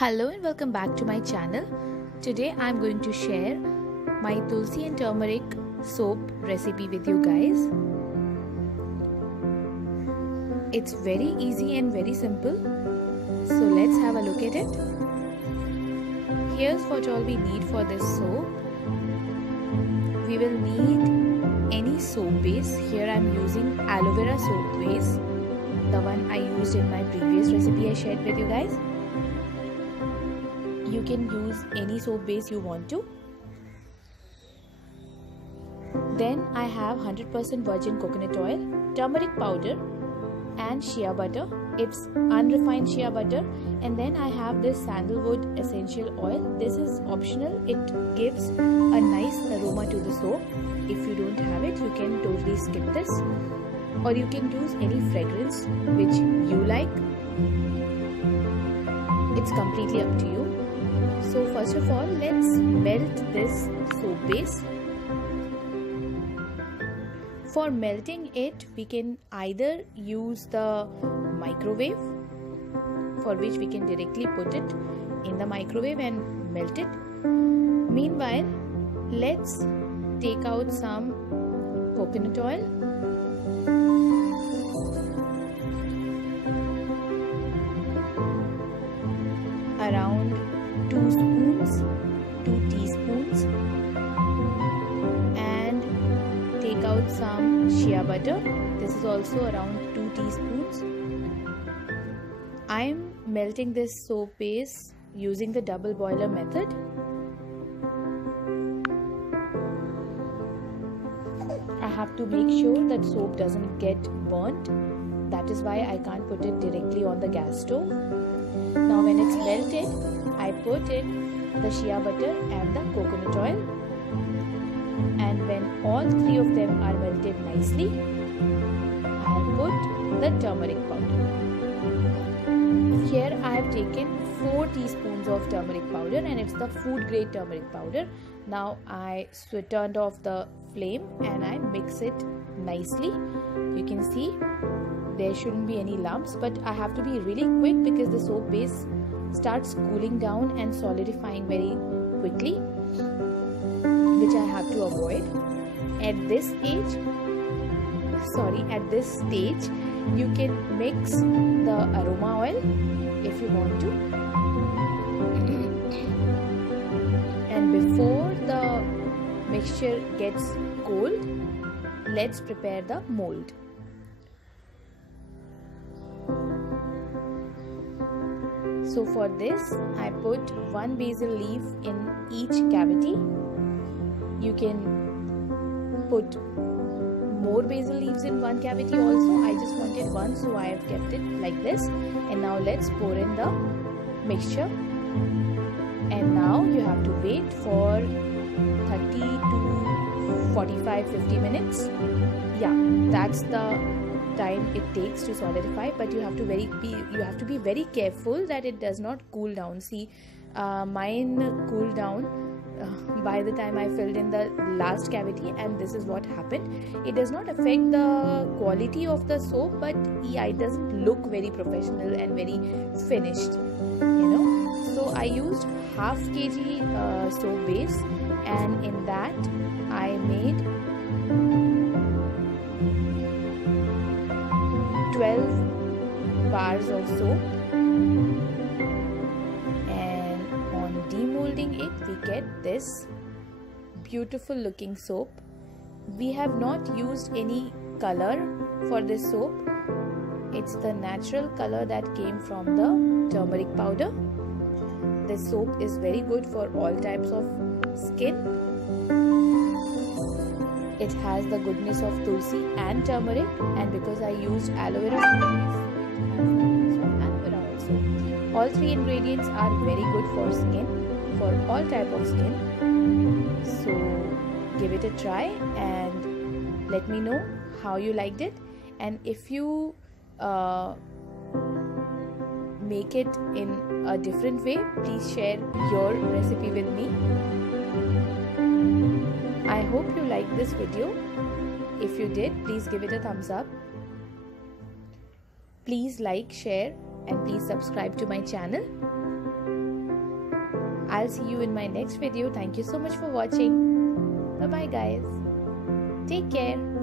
Hello and welcome back to my channel. Today I'm going to share my Tulsi and turmeric soap recipe with you guys. It's very easy and very simple. So let's have a look at it. Here's what all we need for this soap. We will need any soap base. Here I'm using aloe vera soap base, the one I used in my previous recipe I shared with you guys. You can use any soap base you want to. Then I have 100% virgin coconut oil, turmeric powder and shea butter. It's unrefined shea butter. And then I have this sandalwood essential oil. This is optional. It gives a nice aroma to the soap. If you don't have it, you can totally skip this. Or you can use any fragrance which you like. It's completely up to you. So first of all, let's melt this soap base. For melting it, we can either use the microwave, for which we can directly put it in the microwave and melt it. Meanwhile, let's take out some coconut oil. Around 2 spoons, 2 teaspoons, and take out some shea butter. This is also around 2 teaspoons. I am melting this soap base using the double boiler method. I have to make sure that soap doesn't get burnt. That is why I can't put it directly on the gas stove. Now when it's melted, I put in the shea butter and the coconut oil, and when all 3 of them are melted nicely, I'll put the turmeric powder. Here I have taken 4 teaspoons of turmeric powder, and it's the food grade turmeric powder. Now I turned off the flame and I mix it nicely. You can see there shouldn't be any lumps, but I have to be really quick because the soap base starts cooling down and solidifying very quickly, which I have to avoid. At this stage, you can mix the aroma oil if you want to. And before the mixture gets cold, let's prepare the mold. So for this, I put 1 basil leaf in each cavity. You can put more basil leaves in 1 cavity also. I just wanted 1, so I have kept it like this. And now let's pour in the mixture. And now you have to wait for 30 to 45-50 minutes. Yeah, that's the time it takes to solidify, but you have to be very careful that it does not cool down. See, mine cooled down by the time I filled in the last cavity, and this is what happened. It does not affect the quality of the soap, but yeah, it doesn't look very professional and very finished, you know. So I used half kg soap base, and in that I made 12 bars of soap, and on demolding it we get this beautiful looking soap. We have not used any color for this soap. It's the natural color that came from the turmeric powder. This soap is very good for all types of skin. It has the goodness of Tulsi and turmeric, and because I used aloe vera, it has the goodness of aloe vera also. All 3 ingredients are very good for skin, for all type of skin. So give it a try and let me know how you liked it. And if you make it in a different way, please share your recipe with me. I hope you liked this video. If you did, please give it a thumbs up. Please like, share, and please subscribe to my channel. I'll see you in my next video. Thank you so much for watching. Bye bye guys. Take care.